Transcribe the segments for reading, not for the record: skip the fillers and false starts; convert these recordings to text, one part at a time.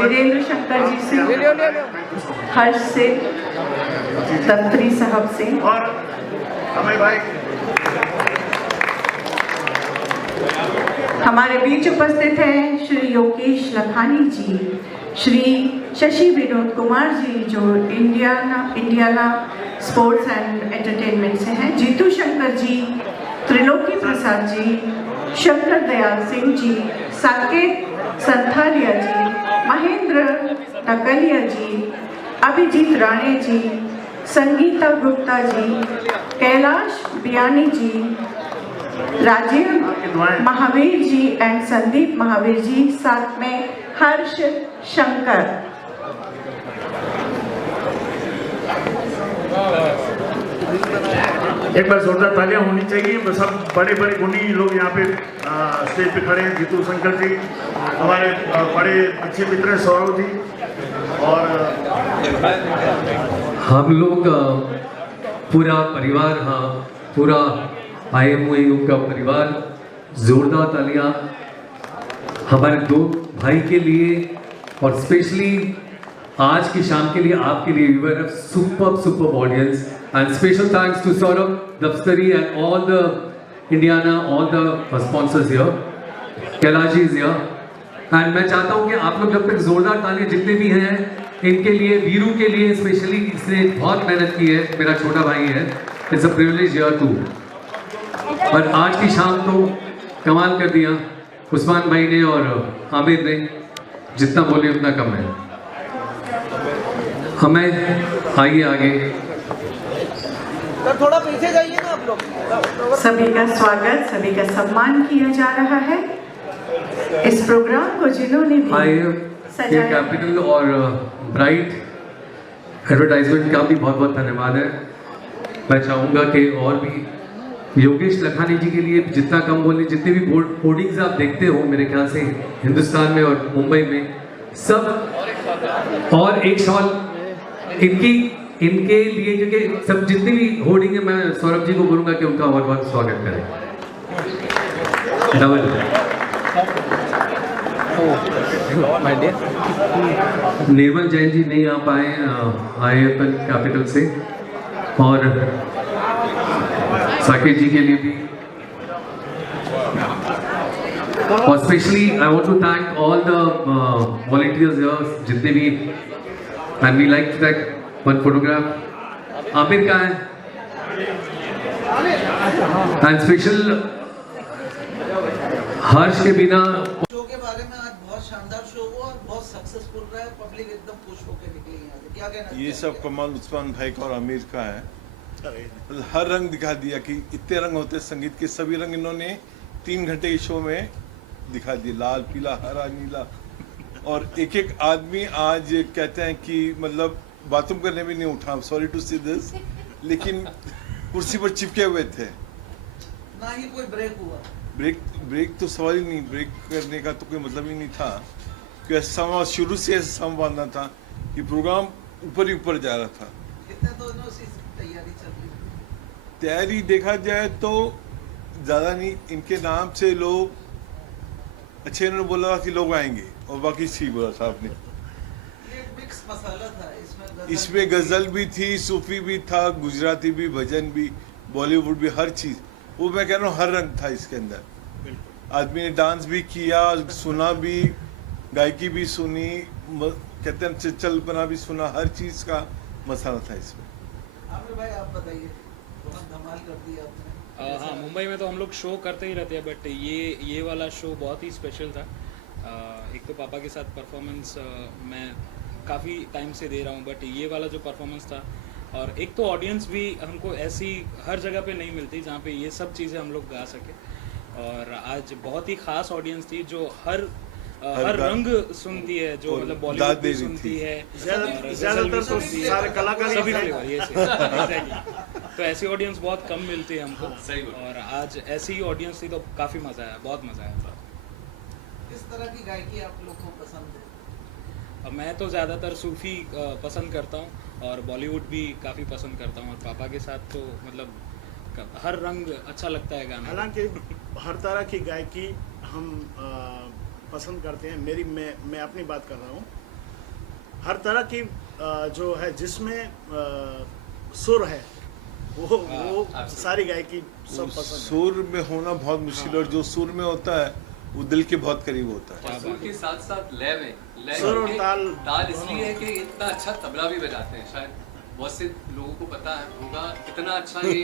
वीरेंद्र शंकर जी से, हर्ष से, दफ्तरी साहब से और अमय भाई। हमारे बीच उपस्थित हैं श्री योगेश लखानी जी, श्री शशि विनोद कुमार जी जो इंडियाना स्पोर्ट्स एंड एंटरटेनमेंट से हैं, जीतू शंकर जी, त्रिलोकी प्रसाद जी, शंकर दयाल सिंह जी, साकेत संथालिया जी, महेंद्र टकलिया जी, अभिजीत राणे जी, संगीता गुप्ता जी, कैलाश बियानी जी, राजीव महावीर जी एंड संदीप महावीर जी, साथ में हर्ष शंकर। एक बार जोरदार तालियां होनी चाहिए। सब बड़े बड़े गुणी लोग यहाँ पे स्टेज पे खड़े हैं। जीतू शंकर जी हमारे बड़े अच्छे मित्र हैं, सौरभ जी, और हम लोग पूरा परिवार, हाँ पूरा IMOU का परिवार, जोरदार तालियां हमारे दो भाई के लिए और स्पेशली आज की शाम के लिए, आपके लिए। You were a super audience and special thanks to Saurabh Daftari and all the Indiana, all the sponsors here, Kailash ji is here. And मैं चाहता हूं कि आप लोग जब तक जोरदार तालियां जितने भी हैं इनके लिए, वीरू के लिए स्पेशली, इसने बहुत मेहनत की है, मेरा छोटा भाई है, it's a privilege here to. और आज की शाम तो कमाल कर दिया उस्मान भाई ने और आमिर ने, जितना बोले उतना कम है। हमें आइए आगे, थोड़ा पीछे जाइए ना आप लोग। सभी का स्वागत, सभी का सम्मान किया जा रहा है। इस प्रोग्राम को जिन्होंने भी सजाया, कैपिटल और ब्राइट एडवर्टाइजमेंट का भी बहुत बहुत धन्यवाद है। मैं चाहूँगा कि और भी योगेश लखानी जी के लिए जितना कम बोले, जितने भी होर्डिंग्स आप देखते हो मेरे ख्याल से हिंदुस्तान में और मुंबई में सब, और एक शॉल इनके लिए, क्योंकि सब जितनी भी होर्डिंग है, मैं सौरभ जी को बोलूँगा कि उनका बहुत बहुत स्वागत करें। डबल निर्मल जैन जी नहीं आ पाए, IIFL कैपिटल से, और साकेत जी के लिए भी, और specially I want to thank all the volunteers here, जितने भी, and we like to take one photograph. Aamir का है एंड स्पेशल हर्ष के बिना। शो के बारे में आज बहुत शानदार शो हुआ और बहुत सक्सेसफुल रहा है, पब्लिक एकदम खुश होकर निकली यहाँ से। क्या कहना? ये सब कमाल उस्मान भाई का और आमिर का है। हर रंग दिखा दिया कि इतने रंग होते हैं संगीत के, सभी रंग इन्होंने 3 घंटे के शो में दिखा दिए, लाल पीला हरा नीला। और एक एक आदमी आज कहते हैं कि मतलब बाथरूम करने भी नहीं उठा, सॉरी टू से दिस, लेकिन कुर्सी पर चिपके हुए थे, ना ही कोई ब्रेक हुआ। ब्रेक तो सवाल ही नहीं, ब्रेक करने का तो कोई मतलब ही नहीं था, क्योंकि शुरू से ऐसा सम बांधना था कि प्रोग्राम ऊपर ही ऊपर जा रहा था। कितने दोनों से तैयारी चल रही है? तैयारी देखा जाए तो ज़्यादा नहीं, इनके नाम से लोग अच्छे, इन्होंने बोला कि लोग आएंगे, और बाकी ठीक बोला था आपने। ये मिक्स मसाला था, इसमें गजल भी थी, सूफी भी था, गुजराती भी, भजन भी, बॉलीवुड भी, हर चीज़। वो मैं कह रहा हूँ हर रंग था इसके अंदर। आदमी ने डांस भी किया, सुना भी, गायकी भी सुनी, कहते हैं चलपना भी सुना, हर चीज़ का मसाला था इसमें। आमिर भाई आप बताइए, बहुत धमाल कर दिया आपने। हाँ, मुंबई में तो हम लोग शो करते ही रहते हैं, बट ये वाला शो बहुत ही स्पेशल था। एक तो पापा के साथ परफॉर्मेंस मैं काफ़ी टाइम से दे रहा हूँ, बट ये वाला जो परफॉर्मेंस था, और एक तो ऑडियंस भी हमको ऐसी हर जगह पे नहीं मिलती जहाँ पे ये सब चीज़ें हम लोग गा सके। और आज बहुत ही ख़ास ऑडियंस थी जो हर रंग सुनती है, जो मतलब बॉलीवुड भी सुनती है, ज़्यादातर तो सारे कलाकार सभी फ्लेवर, ये तो ऐसी ऑडियंस बहुत कम मिलती है हमको। और आज ऐसी ही ऑडियंस थी तो काफ़ी मज़ा आया, बहुत मज़ा आया था। किस तरह की गायकी आप लोग को पसंद है? मैं तो ज़्यादातर सूफ़ी पसंद करता हूँ, और बॉलीवुड भी काफ़ी पसंद करता हूँ, और पापा के साथ तो मतलब हर रंग अच्छा लगता है गाना। हालांकि हर तरह की गायकी हम पसंद करते हैं। मैं अपनी बात कर रहा हूँ, हर तरह की जो है जिसमें सुर है वो सारी गायकी सब पसंद है। सुर में होना बहुत मुश्किल है, और जो सुर में होता है वो दिल के बहुत करीब होता है। और सुर के साथ साथ लय में, लय सुर और के- ताल इसलिए है कि इतना अच्छा तबला भी बजाते हैं, शायद बहुत से लोगों को पता है होगा कितना अच्छा ये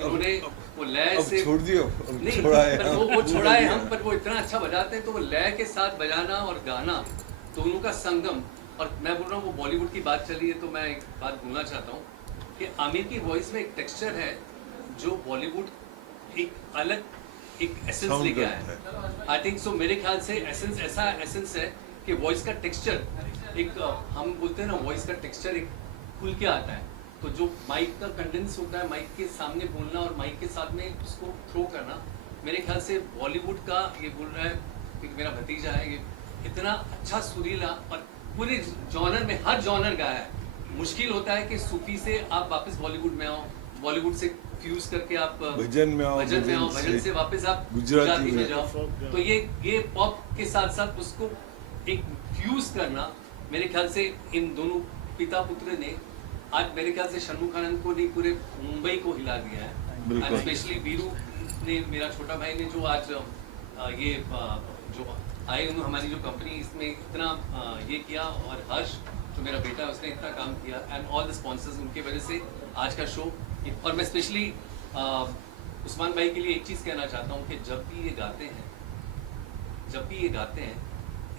इन्होंने वो लय अब से छोड़ दियो, अब नहीं, छोड़ा है पर वो छोड़ा है हम, पर वो इतना अच्छा बजाते हैं, तो वो लय के साथ बजाना और गाना दोनों का संगम। और मैं बोल रहा हूँ वो बॉलीवुड की बात चली है तो मैं एक बात बोलना चाहता हूँ कि आमिर की वॉइस में एक टेक्सचर है जो बॉलीवुड एक अलग एक एसेंस Sound लेके आया करता है। आई थिंक सो, मेरे ख्याल से एसेंस ऐसा एसेंस है कि वॉइस का टेक्सचर एक हम बोलते हैं ना, वॉइस का टेक्सचर एक खुल के आता है। तो जो माइक का कंडेंस होता है, माइक के सामने बोलना और माइक के साथ में उसको थ्रो करना, मेरे ख्याल से बॉलीवुड का ये बोल रहा है, एक मेरा भतीजा है, ये इतना अच्छा सुरीला और पूरे जॉनर में हर जॉनर गाया है। मुश्किल होता है कि सूफी से आप वापस बॉलीवुड में आओ, बॉलीवुड से फ्यूज करके आप भजन में आओ, भजन से वापस आप गुजराती में जाओ। folk, तो ये पॉप के साथ साथ उसको एक फ्यूज करना, मेरे ख्याल से इन दोनों पिता पुत्र ने आज मेरे ख्याल से षणमुखानंद को नहीं पूरे मुंबई को हिला दिया है। बिल्कुल। स्पेशली वीरू ने, मेरा छोटा भाई ने जो आज ये जो आए उन्होंने हमारी जो कंपनी इसमें इतना ये किया, और हर्ष जो मेरा बेटा है उसने इतना काम किया, एंड ऑल द स्पॉन्सर्स, उनके वजह से आज का शो। और मैं स्पेशली उस्मान भाई के लिए एक चीज़ कहना चाहता हूँ कि जब भी ये गाते हैं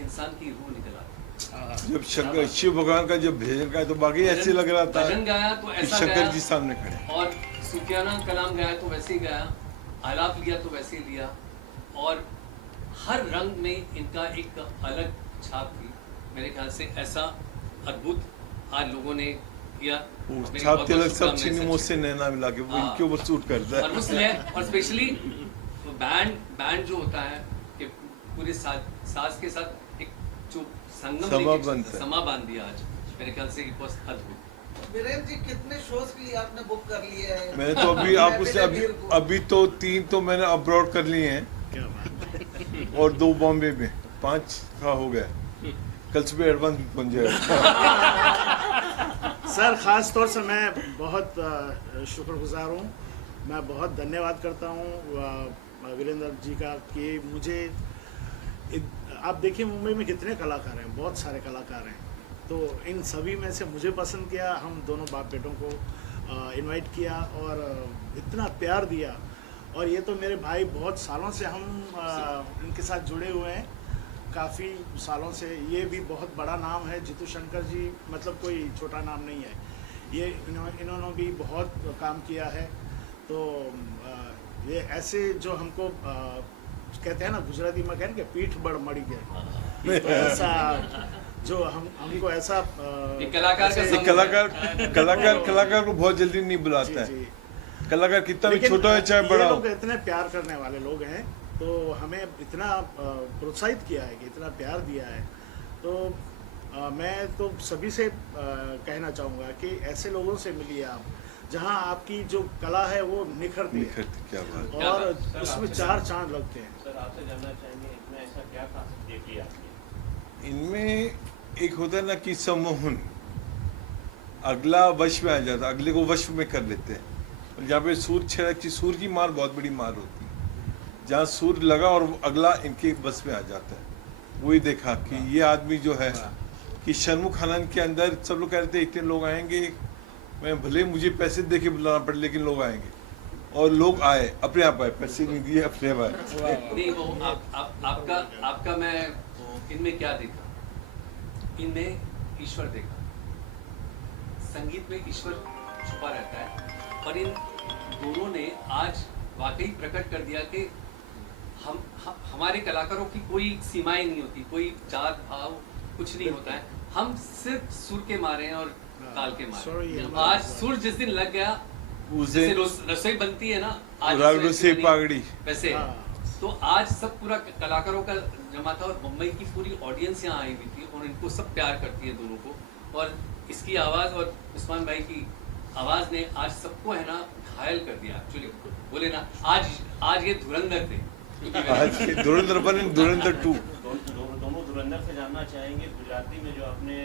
इंसान की रूह निकल आती है। जब शंकर शिव भगवान का जब भजन गाया तो बाकी ऐसे लग रहा था भजन गाया तो कि ऐसा शंकर गाया, जी सामने खड़े। और सूफियाना कलाम गाया तो वैसे ही गाया, आलाप लिया तो वैसे ही लिया, और हर रंग में इनका एक अलग छाप थी। मेरे ख्याल से ऐसा अद्भुत आज लोगों ने किया। मेरी छाप बहुत-बहुत तिलक सब शुभकामनाएं चीनी सच्ची। मुझसे नैना मिला के वो हाँ। इनके ऊपर सूट करता और है। उसमें और स्पेशली बैंड जो होता है कि पूरे साज के साथ एक जो संगम समा लेके बनता है। समा बांध दिया आज, मेरे ख्याल से इट वाज अद्भुत। वीरेंद्र जी कितने शोज के लिए आपने बुक कर लिए हैं? मैंने तो अभी आप उससे अभी तो 3 तो मैंने अब्रॉड कर लिए हैं, क्या बात है। और 2 बॉम्बे में, 5 का हो गया। कल सुबह एडवांस भी पहुंच जाएगा। सर ख़ास तौर से मैं बहुत शुक्रगुजार हूँ, मैं बहुत धन्यवाद करता हूँ वीरेंद्र जी का कि मुझे आप देखिए मुंबई में कितने कलाकार हैं, बहुत सारे कलाकार हैं, तो इन सभी में से मुझे पसंद किया, हम दोनों बाप बेटों को इनवाइट किया और इतना प्यार दिया। और ये तो मेरे भाई बहुत सालों से हम इनके साथ जुड़े हुए हैं, काफ़ी सालों से। ये भी बहुत बड़ा नाम है, जीतू शंकर जी मतलब कोई छोटा नाम नहीं है, ये इन्होंने भी बहुत काम किया है। तो ये ऐसे जो हमको कहते हैं ना गुजराती में कहते हैं कि पीठ बड़ मड़ी गए, तो ऐसा जो हमको ऐसा एक कलाकार का ऐसे- एक कलाकार को बहुत जल्दी नहीं बुलाता जी, है। जी। कलाकार कितना भी लेकिन छोटा हो चाहे ये बड़ा लोग हो। इतने प्यार करने वाले लोग हैं, तो हमें इतना प्रोत्साहित किया है कि इतना प्यार दिया है, तो मैं तो सभी से कहना चाहूँगा कि ऐसे लोगों से मिलिए आप, जहाँ आपकी जो कला है वो निखरती है निखरती, क्या बात। क्या और बात, सर, उसमें आपसे- 4 चांद लगते हैं। सर आपसे जानना चाहेंगे इसमें ऐसा क्या खासियत देखी है आपने? इनमें एक होता है ना कि सम्मोहन, अगला वश में आ जाता, अगले को वश में कर लेते हैं। और जहाँ पे सूर छिड़कती, सूर की मार बहुत बड़ी मार होती है, जहाँ सूर लगा और अगला इनके बस में आ जाता है। वही देखा कि ये आदमी जो है कि षणमुख आनंद के अंदर सब लोग कह रहे थे इतने लोग आएंगे, मैं भले मुझे पैसे दे के बुलाना पड़े लेकिन लोग आएंगे, और लोग आए, अपने आप आए, पैसे नहीं दिए, अपने आप आए। नहीं वो आपका मैं इनमें क्या देखा, इनमें ईश्वर देखा। संगीत में ईश्वर छुपा रहता है, और इन दोनों ने आज वाकई प्रकट कर दिया कि हमारे कलाकारों की कोई सीमाएं नहीं होती, कोई जात भाव कुछ नहीं होता है, हम सिर्फ सुर के मारे हैं और ताल के Sorry, मारे। हमारा- आज सुर जिस दिन लग गया, उसे जैसे रसोई बनती है ना, आज राग रसोई से बनी, पागड़ी। वैसे हाँ। तो आज सब पूरा कलाकारों का जमा था, और मुंबई की पूरी ऑडियंस यहाँ आई हुई थी, और इनको सब प्यार करती है दोनों को। और इसकी आवाज़ और उस्मान भाई की आवाज़ ने आज सबको है ना घायल कर दिया। एक्चुअली बोले ना, आज ये धुरंधर थे, आज के धुरंधर 1 और धुरंधर 2। दोनों धुरंधर से जानना चाहेंगे, गुजराती में जो आपने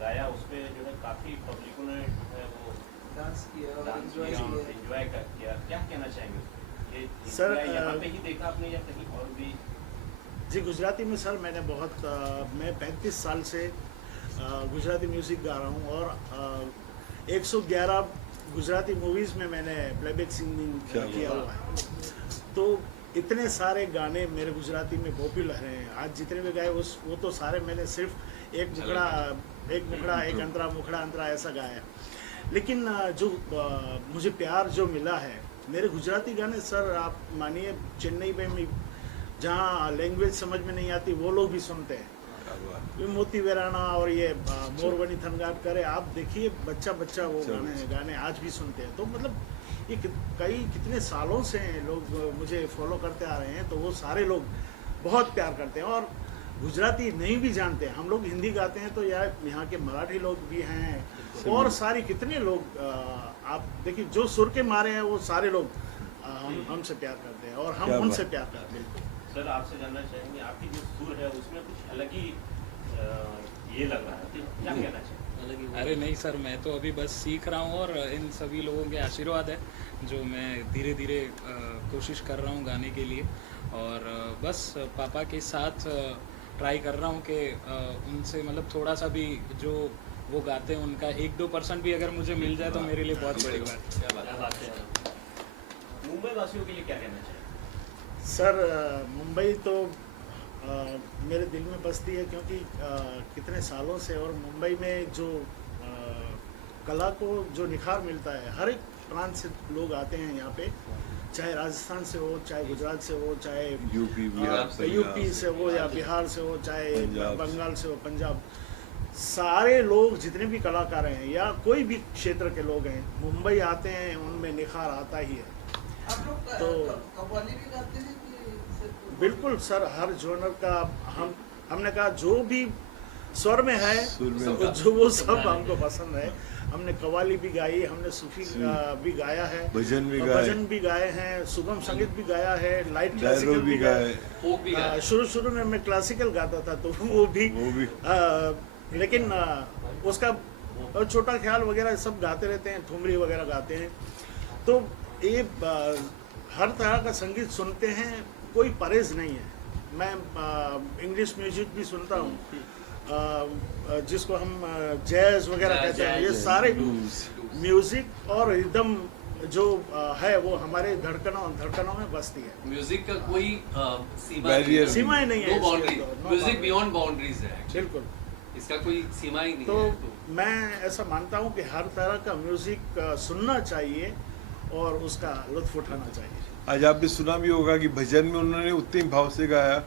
गाया उस पे जो है काफी पब्लिकों ने जो है वो डांस किया और डांस एंजॉय किया, किया। एंजॉय किया, क्या कहना चाहेंगे? ये सर, यहाँ पे ही देखा आपने या कहीं और भी? जी, गुजराती में सर मैंने मैं 35 साल से गुजराती म्यूज़िक गा रहा हूँ और 111 गुजराती मूवीज़ में मैंने प्लेबैक सिंगिंग क्या किया हुआ है। तो इतने सारे गाने मेरे गुजराती में पॉपुलर हैं। आज जितने भी गाए वो तो सारे मैंने सिर्फ एक मुखड़ा एक अंतरा मुखड़ा अंतरा ऐसा गाया। लेकिन जो मुझे प्यार जो मिला है मेरे गुजराती गाने, सर आप मानिए चेन्नई में जहाँ लैंग्वेज समझ में नहीं आती वो लोग भी सुनते हैं। मोती वेराना और ये मोरवनी थनगाट करे, आप देखिए बच्चा वो गाने आज भी सुनते हैं। तो मतलब ये कितने सालों से लोग मुझे फॉलो करते आ रहे हैं, तो वो सारे लोग बहुत प्यार करते हैं। और गुजराती नहीं भी जानते हैं, हम लोग हिंदी गाते हैं तो यार यहाँ के मराठी लोग भी हैं और सारी कितने लोग आप देखिए जो सुर के मारे हैं वो सारे लोग हमसे प्यार करते हैं और हम उनसे प्यार करते हैं। सर आपसे जानना चाहेंगे, आपकी जो सुर है उसमें कुछ अलग ही ये लग रहा है, तो क्या कहना चाहिए? अरे नहीं सर, मैं तो अभी बस सीख रहा हूँ और इन सभी लोगों के आशीर्वाद है जो मैं धीरे धीरे कोशिश कर रहा हूँ गाने के लिए। और बस पापा के साथ ट्राई कर रहा हूँ कि उनसे मतलब थोड़ा सा भी जो वो गाते हैं उनका 1-2% भी अगर मुझे मिल जाए तो मेरे लिए बहुत बड़ी बात है। मुंबई वासियों के लिए क्या कहना चाहिए? सर मुंबई तो मेरे दिल में बसती है क्योंकि कितने सालों से, और मुंबई में जो कला को जो निखार मिलता है, हर एक प्रांत से लोग आते हैं यहाँ पे, चाहे राजस्थान से हो, चाहे गुजरात से हो, चाहे यूपी से हो या बिहार से हो, चाहे बंगाल से हो, पंजाब, सारे लोग जितने भी कलाकार हैं या कोई भी क्षेत्र के लोग हैं मुंबई आते हैं, उनमें निखार आता ही है। आप लोग तो कव्वाली भी गाते हैं कि सिर्फ? बिल्कुल सर, हर जॉनर का हमने कहा जो भी स्वर में है जो वो सब हमको पसंद है। हमने कव्वाली भी गाई, हमने सूफी भी गाया है, भजन भी गाए हैं, सुगम संगीत भी गाया है, लाइट क्लासिकल भी गाया। शुरू में मैं क्लासिकल गाता था तो वो भी लेकिन उसका छोटा ख्याल वगैरह सब गाते रहते हैं, ठुमरी वगैरह गाते हैं। तो ये हर तरह का संगीत सुनते हैं, कोई परहेज नहीं है। मैं इंग्लिश म्यूजिक भी सुनता हूँ, जिसको हम जैज वगैरह कहते हैं। ये सारे म्यूजिक और रिदम जो है वो हमारे धड़कनों में बसती है। म्यूजिक का कोई सीमाएं नहीं है, म्यूजिक बियॉन्ड बाउंड्रीज है बिल्कुल, इसका कोई सीमा ही नहीं तो है। मैं ऐसा मानता हूँ कि हर तरह का म्यूजिक सुनना चाहिए और उसका लुत्फ उठाना चाहिए। आज आपने सुना भी होगा कि भजन में उन्होंने उतने भाव से गाया,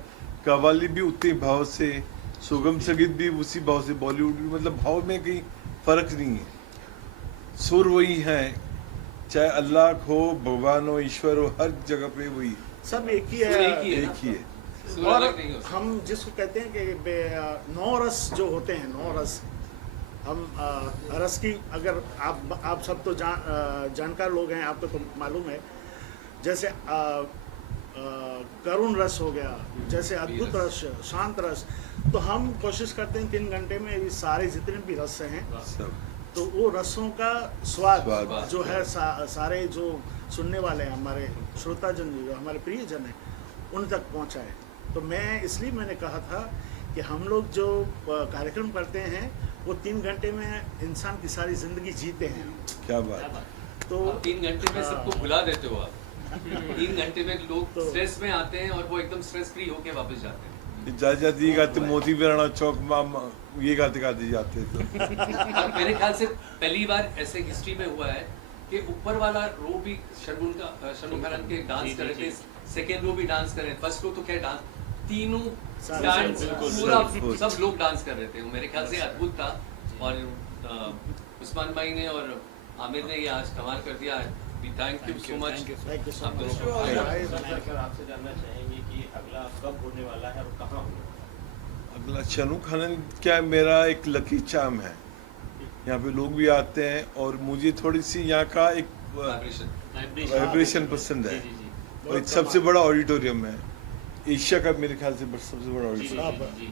कव्वाली भी उतने भाव से, सुगम संगीत भी उसी भाव से, बॉलीवुड भी, मतलब भाव में कहीं फर्क नहीं है, सुर वही है, चाहे अल्लाह हो, भगवान हो, ईश्वर हो, हर जगह पे वही सब एक ही है, एक ही है। और हम जिसको कहते हैं कि 9 रस जो होते हैं, 9 रस, हम रस की अगर आप सब तो जानकार लोग हैं, आपको तो मालूम है, जैसे करुण रस हो गया, जैसे अद्भुत रस, शांत रस, तो हम कोशिश करते हैं 3 घंटे में ये सारे जितने भी रस हैं तो वो रसों का स्वाद जो है सारे जो सुनने वाले हैं, हमारे श्रोताजन जो हमारे प्रियजन हैं, उन तक पहुंचाए। तो इसलिए मैंने कहा था कि हम लोग जो कार्यक्रम करते हैं वो 3 घंटे में इंसान की सारी जिंदगी जीते हैं। क्या बात। तो 3 घंटे में सबको भुला देते हो आप। 3 घंटे में लोग स्ट्रेस में आते हैं और वो एकदम स्ट्रेस फ्री होके वापस जाते हैं। जाती गाते मोती वेराना चौक ये गाते जाते तो मेरे ख्याल से पहली बार ऐसे हिस्ट्री में हुआ है कि ऊपर वाला रो भी शर्मुखारन के डांस कर रहे थे, सेकेंड रो भी डांस कर रहे थे, फर्स्ट रो तो क्या डांस, तीनों डांस पूरा सब लोग डांस कर रहे थे। मेरे ख्याल से अद्भुत था और उस्मान भाई ने और आमिर ने ये आज कमाल कर दिया। Thank you so much. Sir आपसे जानना चाहेंगे कि अगला कब होने वाला है और कहाँ होगा? अगला शर्मुखारन क्या, मेरा एक लकी चार्म है, यहाँ पे लोग भी आते हैं और मुझे थोड़ी सी यहाँ का एक वाइब्रेशन पसंद है। और सबसे बड़ा ऑडिटोरियम है एशिया का, मेरे ख्याल से सबसे बड़ा ऑडिटोरियम। जी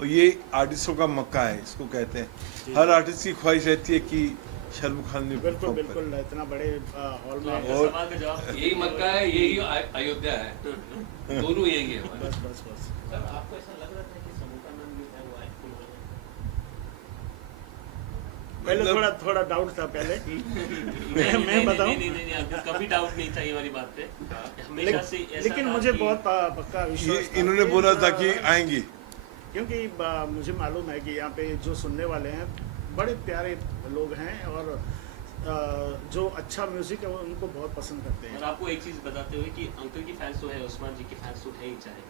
और ये आर्टिस्टों का मक्का है, इसको कहते हैं। हर आर्टिस्ट की ख्वाहिश रहती है कि शाहरुख खान ने बिल्कुल perform करे। बिल्कुल इतना बड़े हॉल में और सवाल का जवाब यही मक्का है, यही अयोध्या है, दोनों यही है हमारे। बस सर आपको ऐसा लग रहा था कि समूह का नाम जो है वो आइकन हो रहा पहले मतलब- थोड़ा डाउट था पहले मैं बताऊं नहीं आपको कभी डाउट नहीं था ये वाली बात पे हमेशा से ऐसा लेकिन था मुझे कि- बहुत पक्का ये विश्वास था। इन्होंने बोला था कि आएंगे। क्योंकि मुझे मालूम है कि यहाँ पे जो सुनने वाले हैं बड़े प्यारे लोग हैं और जो अच्छा म्यूजिक है वो उनको बहुत पसंद करते और हैं। आपको एक चीज बताते हुए कि अंकल की फैंस तो है, उस्मान जी की फैंस तो है ही, चाहे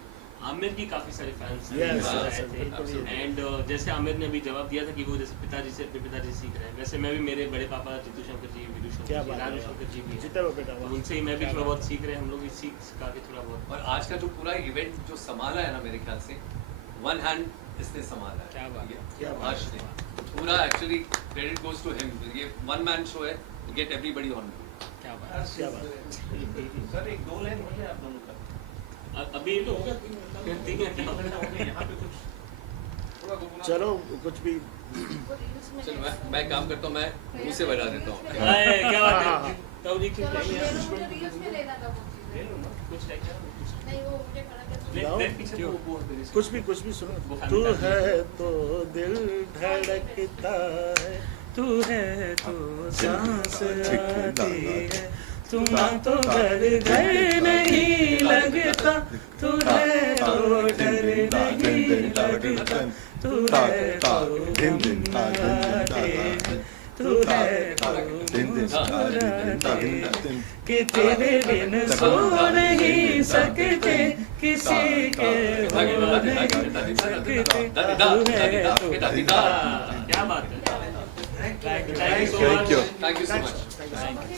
आमिर की काफी सारे फैंस Yes, बिल्कुल ये। एंड जैसे आमिर ने अभी जवाब दिया था कि वो जैसे पिताजी से अपने पिताजी सीख रहे हैं, वैसे मैं भी मेरे बड़े पापा जीतू शंकर जी, विदु क्या शंकर जी, बात है। राजू शंकर जी भी जीते हुए बेटा हैं, उनसे ही मैं भी थोड़ा बहुत सीख रहे हैं, हम लोग भी सीख का भी थोड़ा बहुत। और आज का जो पूरा इवेंट जो संभाला है ना, मेरे ख्याल से वन हैंड इसने संभाला है। क्या बात है। क्या बात हर्ष ने पूरा actually credit goes to him. ये वन मैन शो है, गेट एवरीबॉडी ऑन। क्या बात है। क्या बात है। सर एक दो लाइन हो जाए आप दोनों का अभी तो हो गया 3 घंटे यहाँ पे कुछ चलो कुछ भी चलो मैं काम करता हूँ, मैं मुंह से बजा देता हूँ। क्या बात हाँ, है। हाँ। तो जी चलो मुझे रील्स में लेना था वो चीज़ें। ले लो ना कुछ है क्या नहीं वो मुझे खड़ा कर लाओ। पीछे तो वो कुछ भी सुनो। वो तू family है तो दिल धड़कता है, तू है तो सांस आती है, तू ना तो घर नहीं लगता, तू है तो डर नहीं लगता, तू है तो आते हैं, तू है तो मुस्कुराते हैं, कि तेरे बिन सो नहीं सकते, किसी के हो नहीं सकते, तू है तो क्या बात है। Thank you so thank you. Much. Thank you so much.